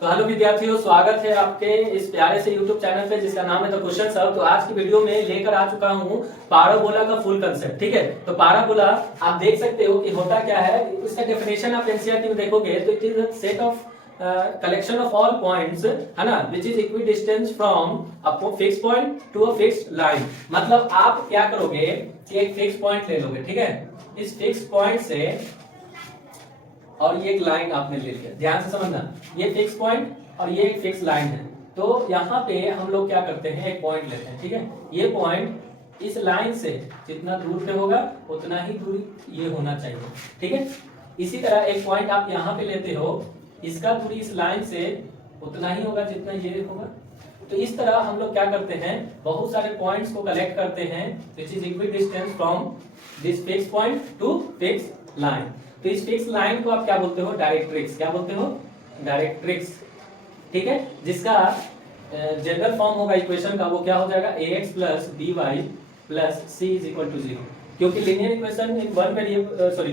तो हेलो विद्यार्थियों, स्वागत है आपके इस प्यारे से YouTube चैनल पे जिसका नाम है द क्वेश्चन सर। तो आज की वीडियो में लेकर आ चुका हूँ पाराबोला का फुल कंसेप्ट। ठीक है, तो पाराबोला आप देख सकते हो कि होता क्या है। इसका डेफिनेशन आप एनसीईआरटी में देखोगे तो it is a set of collection of all points, है ना, which is equidistance from a fix point to a fixed line. मतलब आप क्या करोगे कि एक फिक्स पॉइंट ले लोगे, ठीक है, इस फिक्स पॉइंट से और ये एक लाइन आपने ले लिया, ध्यान से समझना, ये फिक्स पॉइंट और ये एक फिक्स लाइन है। तो यहाँ पे हम लोग क्या करते हैं, एक पॉइंट लेते हैं, ठीक है, ये पॉइंट इस लाइन से जितना दूर पे होगा उतना ही दूरी ये होना चाहिए, ठीक है। इसी तरह एक पॉइंट आप यहाँ पे लेते हो, इसका दूरी इस लाइन से उतना ही होगा जितना ये होगा। तो इस तरह हम लोग क्या करते हैं, बहुत सारे पॉइंट्स को कलेक्ट करते हैं which is equidistance from this fix point to fix line. तो इस फिक्स लाइन को आप क्या बोलते हो, डायरेक्ट्रिक्स। क्या बोलते हो, डायरेक्ट्रिक्स, ठीक है, जिसका जनरल फॉर्म होगा इक्वेशन का, वो क्या हो जाएगा, ax plus by plus c is equal to 0। क्योंकि linear equation in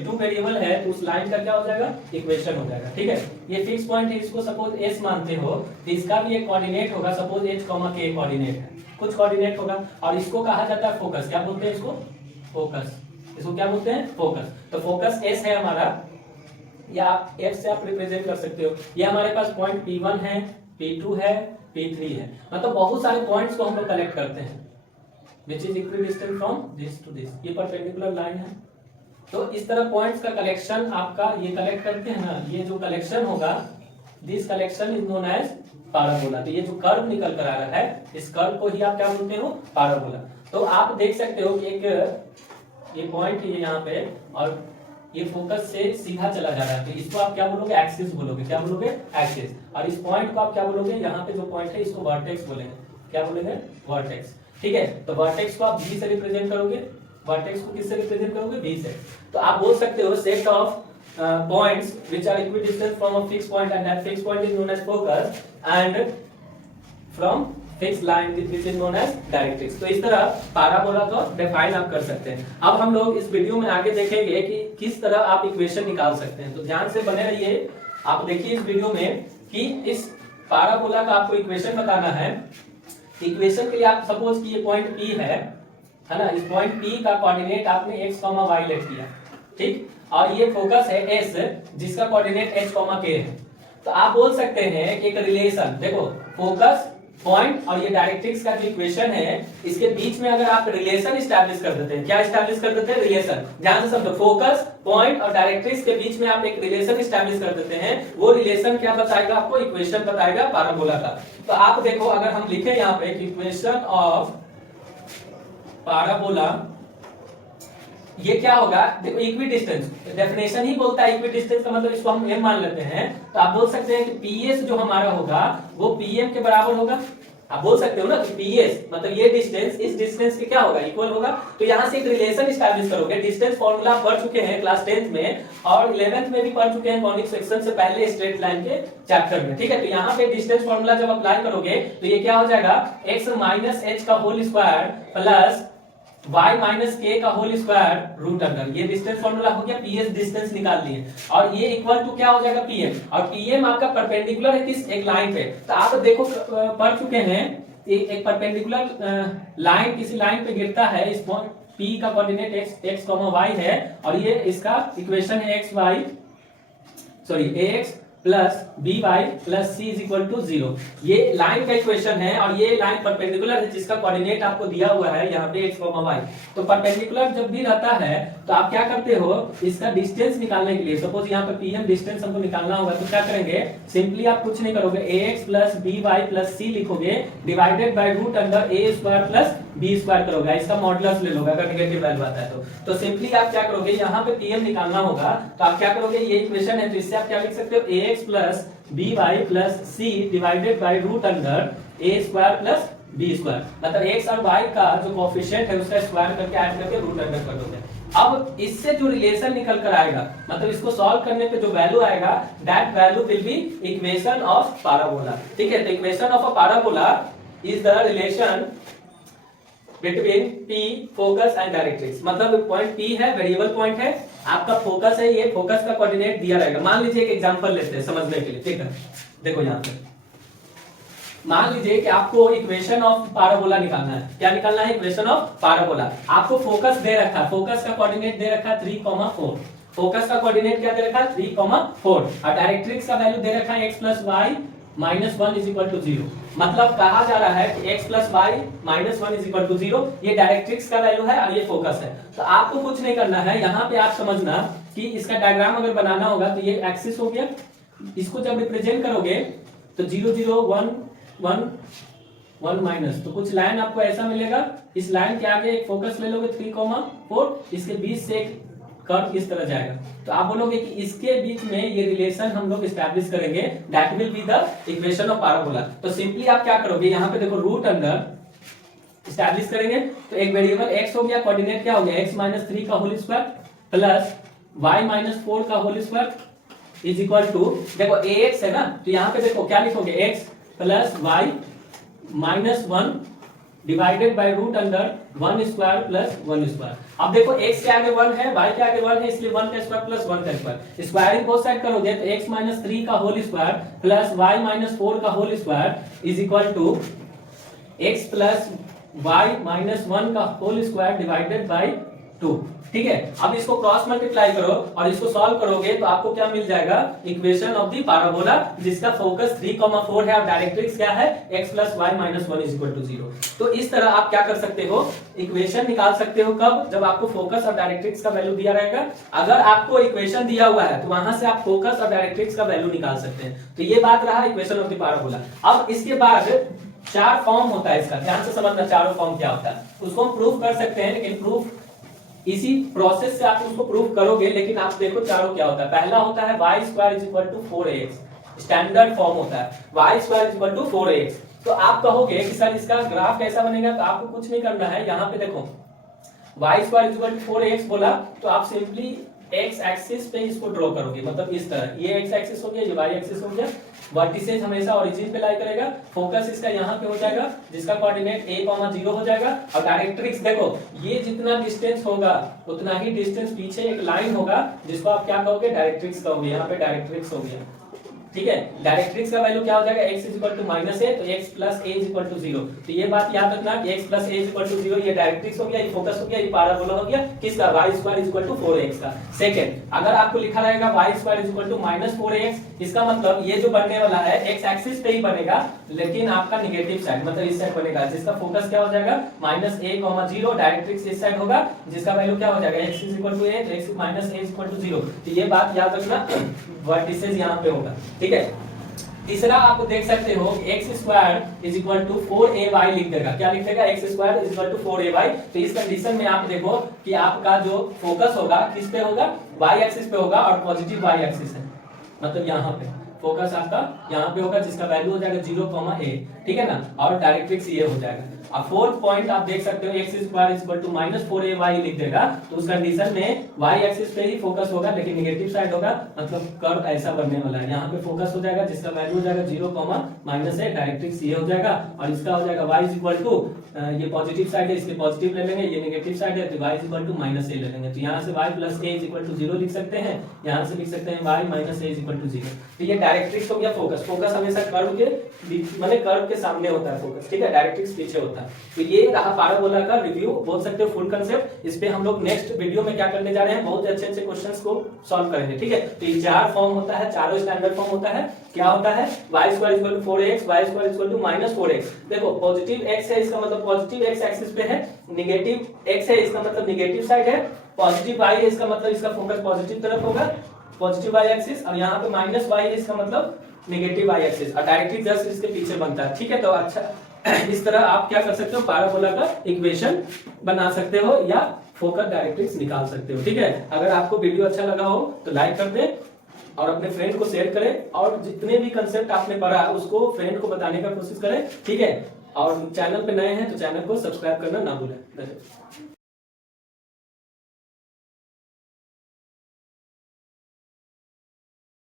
two variable है तो उस लाइन का क्या हो जाएगा, इक्वेशन हो जाएगा, ठीक है। ये फिक्स पॉइंट है, इसको सपोज s मानते हो तो इसका भी एक कोऑर्डिनेट होगा, सपोज h, k कोऑर्डिनेट है, कुछ कोऑर्डिनेट होगा, और इसको कहा जाता है फोकस। क्या बोलते हैं इसको, फोकस। इसको क्या बोलते हैं, फोकस। तो फोकस S है हमारा, या आप F से आप रिप्रेजेंट कर सकते हो। ये हमारे पास पॉइंट P1 है, P2 है, P3 है, मतलब बहुत सारे पॉइंट्स को हम लोग कलेक्ट करते हैं which is equidistance from this to this. ये परपेंडिकुलर लाइन है। तो इस तरह पॉइंट्स का कलेक्शन आपका ये कलेक्ट करते हैं ना, ये जो कलेक्शन होगा, this collection is known as parabola. तो ये जो कर्व निकल कर आ रहा है, इस कर्व को ही आप क्या बोलते हो, पाराबोला। तो आप देख सकते हो कि एक ये पॉइंट है यहाँ पे और ये फोकस से सीधा चला जा रहा है, तो इसको आप क्या बोलोगे, एक्सिस बोलोगे। क्या बोलोगे, एक्सिस। और इस पॉइंट को आप क्या बोलोगे, यहाँ पे जो पॉइंट है इसको वर्टेक्स बोलेंगे। क्या बोलेंगे, वर्टेक्स, ठीक है। तो वर्टेक्स को आप V से रिप्रेजेंट करोगे, वर्टेक्स को किससे रिप्रेजेंट करोगे, V से। तो आप बोल सकते हो set of points which are equidistant from a fixed point and that fixed point is known as focus and from fix line which is known as directrix. तो इस तरह पाराबोला को डिफाइन आप कर सकते हैं। अब हम लोग इस वीडियो में आगे देखेंगे कि किस तरह आप इक्वेशन निकाल सकते हैं। तो ध्यान से बने रहिए, आप देखिए इस वीडियो में कि इस पाराबोला का आपको इक्वेशन बताना है। इक्वेशन के लिए आप सपोज कि ये पॉइंट P है ना, इस पॉइंट P का कोऑर्डिनेट आपने x, y लेट किया, ठीक, और ये फोकस है S जिसका कोऑर्डिनेट h, k है। तो आप बोल सकते हैं कि एक रिलेशन, देखो फोकस पॉइंट और ये डायरेक्ट्रिक्स का जो इक्वेशन है, इसके बीच में अगर आप रिलेशन स्टैब्लिश कर देते हैं, क्या स्टैब्लिश कर देते हैं, रिलेशन। ध्यान से समझो, फोकस पॉइंट और डायरेक्ट्रिक्स के बीच में आप एक रिलेशन स्टैब्लिश कर देते हैं, वो रिलेशन क्या बताएगा आपको, इक्वेशन बताएगा पाराबोला का। तो आप देखो, अगर हम लिखे यहाँ पे इक्वेशन ऑफ पाराबोला, ये क्या होगा, देखो इक्वी डिस्टेंस, डेफिनेशन ही बोलता है इक्वी डिस्टेंस का मतलब इसको हम m मान लेते हैं। तो आप बोल सकते हैं कि PS जो हमारा होगा वो PM के बराबर होगा। आप बोल सकते हो ना कि PS मतलब ये डिस्टेंस इस डिस्टेंस के क्या होगा, इक्वल होगा। तो यहाँ से एक रिलेशन स्टैब्लिश करोगे। डिस्टेंस फॉर्मूला पढ़ चुके हैं क्लास 10th में और 11th में भी पढ़ चुके हैं कॉनिक सेक्शन से पहले स्ट्रेट लाइन के चैप्टर में, ठीक है। तो यहाँ पे डिस्टेंस फॉर्मूला जब अप्लाई करोगे तो ये क्या हो जाएगा, x माइनस h का whole square plus y minus k का होल स्क्वायर रूट अंडर। ये डिस्टेंस फॉर्मूला हो गया, PS डिस्टेंस निकाल लिए, और ये इक्वल टू क्या हो जाएगा, PM। और PM आपका परपेंडिकुलर है किस, एक लाइन पे। तो आप देखो पढ़ चुके हैं, एक परपेंडिकुलर लाइन किसी लाइन पे गिरता है, इस पॉइंट P का कोऑर्डिनेट x, y है, और ये इसका इक्वेशन है ax plus by plus c is equal to 0। ये लाइन का इक्वेशन है और ये लाइन परपेंडिकुलर है जिसका कोऑर्डिनेट आपको दिया हुआ है यहाँ पे x, y। तो परपेंडिकुलर जब भी रहता है तो आप क्या करते हो, इसका डिस्टेंस निकालने के लिए, सपोज यहाँ पे PM डिस्टेंस हमको निकालना होगा, तो क्या करेंगे, सिंपली आप कुछ नहीं करोगे, ax plus by plus c लिखोगे divided by root under a square plus b square करोगे, इसका मॉडुलस ले लोगे अगर नेगेटिव वैल्यू आता है तो सिंपली आप क्या करोगे, यहाँ पे PM निकालना होगा तो आप क्या करोगे, ये इक्वेशन है तो इससे आप क्या लिख सकते हो, ax plus by plus c divided by root under a square plus b square. मतलब x और y का जो कोएफिशिएंट है उसका स्क्वायर करके ऐड करके रूट अंडर कर दोगे। अब इससे जो रिलेशन निकल कर आएगा, मतलब इसको सॉल्व करने पे जो वैल्यू आएगा, that value will be equation of parabola, ठीक है। तो equation of a parabola is the relation between P focus and directrix. मतलब पॉइंट P है, वेरिएबल पॉइंट है, आपका फोकस है, ये फोकस का कोऑर्डिनेट दिया रहेगा। मान लीजिए एक एग्जांपल लेते हैं समझने के लिए, ठीक है। देखो यहाँ पे मान लीजिए कि आपको इक्वेशन ऑफ पाराबोला निकालना है। क्या निकालना है? Equation of parabola. आपको फोकस दे रखा है, फोकस का कोऑर्डिनेट दे रखा है 3,4। फोकस का कोऑर्डिनेट क्या दे रखा है? 3,4। और डायरेक्ट्रिक्स का वैल्यू दे रखा है x plus Y minus 1 is equal to 0। मतलब कहा जा रहा है कि x plus Y minus 1 is equal to 0, ये डायरेक्ट्रिक्स का वैल्यू है और ये फोकस है। तो आपको कुछ नहीं करना है, यहाँ पे आप समझना कि इसका डायग्राम अगर बनाना होगा तो ये एक्सिस हो गया, इसको जब रिप्रेजेंट करोगे तो 0 0 1 1 1 माइनस, तो कुछ लाइन आपको ऐसा मिलेगा। इस लाइन के आगे एक फोकस ले लोगे 3,4, इसके बीच से एक कर्व इस तरह जाएगा। तो आप बोलोगे कि इसके बीच में ये रिलेशन हम लोग एस्टैब्लिश करेंगे, that will be the equation of parabola. तो सिंपली आप क्या करोगे, यहाँ पे देखो रूट अंडर एस्टैब्लिश करेंगे तो एक वेरिएबल x हो गया, कोऑर्डिनेट क्या हो गया x माइनस 3 का whole square plus y minus 4 का whole square is equal to, देखो ax है ना, तो यहाँ पे देखो क्या लिखोगे x plus Y minus 1 divided by root under 1 square plus 1 square. अब देखो x के आगे 1 है, y के आगे 1 है, इसलिए 1 का स्क्वायर प्लस 1 का स्क्वायर। स्क्वायरिंग बोथ साइड करोगे तो x माइनस 3 का whole square plus y minus 4 का whole square is equal to x plus y minus 1 का होल स्क्वायर डिवाइडेड बाय 2। ठीक है, अब इसको क्रॉस मल्टीप्लाई करो और इसको सॉल्व करोगे तो आपको क्या मिल जाएगा? इक्वेशन ऑफ द पाराबोला जिसका फोकस 3,4 है और डायरेक्ट्रिक्स क्या है? x plus Y minus 1 is equal to 0। तो इस तरह आप क्या कर सकते हो, इक्वेशन निकाल सकते हो। कब? जब आपको फोकस और डायरेक्ट्रिक्स का वैल्यू दिया रहेगा। अगर आपको इक्वेशन दिया हुआ है तो वहां से आप फोकस और डायरेक्ट्रिक्स का वैल्यू निकाल सकते हैं। तो ये बात रहा इक्वेशन ऑफ द पाराबोला। अब इसके बाद 4 फॉर्म होता है इसका, ध्यान से समझना चारों फॉर्म क्या होता है। उसको हम प्रूफ कर सकते हैं, लेकिन प्रूफ इसी प्रोसेस से आप उसको प्रूव करोगे। लेकिन आप देखो चारों क्या होता है। पहला होता है y square is equal to 4ax, standard form होता है y square is equal to 4ax। तो आप कहोगे कि सर इसका ग्राफ कैसा बनेगा, तो आपको कुछ नहीं करना है। यहाँ पे देखो y square is equal to 4ax बोला तो आप सिंपली x एक्सिस पे इसको ड्रॉ करोगे, मतलब इस तरह। ये x एक्सिस हो गया, ये y एक्सिस हो गया। वर्टिसेस हमेशा ओरिजिन पे लाई करेगा। फोकस इसका यहाँ पे हो जाएगा जिसका कोऑर्डिनेट a, 0 हो जाएगा। और डायरेक्ट्रिक्स देखो, ये जितना डिस्टेंस होगा उतना ही डिस्टेंस पीछे एक लाइन होगा जिसको आप क्या कहोगे? डायरेक्ट्रिक्स कहोगे। यहाँ पे डायरेक्ट्रिक्स हो गया। ठीक है, डायरेक्ट्रिक्स का वैल्यू क्या हो जाएगा? x is equal to minus a, तो x plus a is equal to 0। तो ये बात याद रखना कि x plus a is equal to 0, ये डायरेक्ट्रिक्स हो गया, ये फोकस हो गया, ये पाराबोला हो गया। किसका? y square is equal to 4ax का। सेकंड, अगर आपको लिखा रहेगा y square is equal to minus 4ax, इसका मतलब ये जो बनने वाला है x एक्सिस पे ही बनेगा, लेकिन आपका नेगेटिव साइड, मतलब इस साइड बनेगा, जिसका फोकस क्या हो जाएगा? Minus a, 0। डायरेक्ट्रिक्स इस साइड होगा जिसका वैल्यू क्या हो जाएगा? x is equal to a, तो x minus a is equal to 0। तो ये बात याद रखना, वर्टिसेस यहाँ पे होगा। ठीक है, तीसरा आप देख सकते हो X square is equal to 4ay लिख देगा। क्या लिख देगा? X square is equal to 4ay। तो इस कंडीशन में आप देखो कि आपका जो फोकस होगा किस पे होगा? y एक्सिस पे होगा और पॉजिटिव y एक्सिस है, मतलब यहाँ पे फोकस आपका यहाँ पे होगा जिसका वैल्यू हो जाएगा 0,a। ठीक है ना, और डायरेक्ट्रिक्स ये हो जाएगा। अब फोर्थ पॉइंट आप देख सकते हो X square is equal to minus 4ay लिख देगा, तो उस कंडीशन में y एक्सिस पे ही फोकस होगा लेकिन नेगेटिव साइड होगा, मतलब कर्व ऐसा बनने वाला है। यहाँ पे फोकस हो जाएगा जिसका वैल्यू हो जाएगा 0, माइनस है, डायरेक्ट्रिक्स ये हो जाएगा। और इसका हो जाएगा y इज इक्वल टू, ये पॉजिटिव साइड है इसके पॉजिटिव ले लेंगे, ये नेगेटिव साइड है तो y is equal to minus a ले लेंगे। तो यहाँ से y plus a is equal to 0 लिख सकते हैं, यहाँ से लिख सकते हैं y minus a is equal to 0। तो ये डायरेक्ट्रिक्स हो गया फोकस। फोकस हमेशा कर्व के मतलब कर्व के सामने होता है फोकस। ठीक है, डायरेक्ट्रिक्स पीछे होता है। तो ये रहा पाराबोला का रिव्यू, बोल सकते हो फुल कांसेप्ट। इस पे हम लोग नेक्स्ट वीडियो में क्या करने जा रहे हैं, बहुत अच्छे अच्छे क्वेश्चंस को सॉल्व करेंगे। ठीक है, तो ये 4 फॉर्म होता है, चारों स्टैंडर्ड फॉर्म होता है। क्या होता है? y square is equal to 4ax, y square is equal to minus 4x। देखो पॉजिटिव x है इसका मतलब पॉजिटिव x एक्सिस पे है, नेगेटिव x है इसका मतलब नेगेटिव साइड है, पॉजिटिव y है इसका मतलब इसका फोकस पॉजिटिव तरफ होगा, पॉजिटिव y एक्सिस। और यहाँ पे माइनस y है इसका मतलब नेगेटिव y एक्सिस, और डायरेक्टली जस्ट इसके पीछे बनता है। ठीक है, तो अच्छा इस तरह आप क्या कर सकते हो? पाराबोला का इक्वेशन बना सकते हो या फोकस डायरेक्ट्रिक्स निकाल सकते हो। ठीक है, अगर आपको वीडियो अच्छा लगा हो तो लाइक कर दें और अपने फ्रेंड को शेयर करें, और जितने भी कंसेप्ट आपने पढ़ा उसको फ्रेंड को बताने का कोशिश करें। ठीक है, और चैनल पे नए हैं तो चैनल को सब्सक्राइब करना ना भूलें।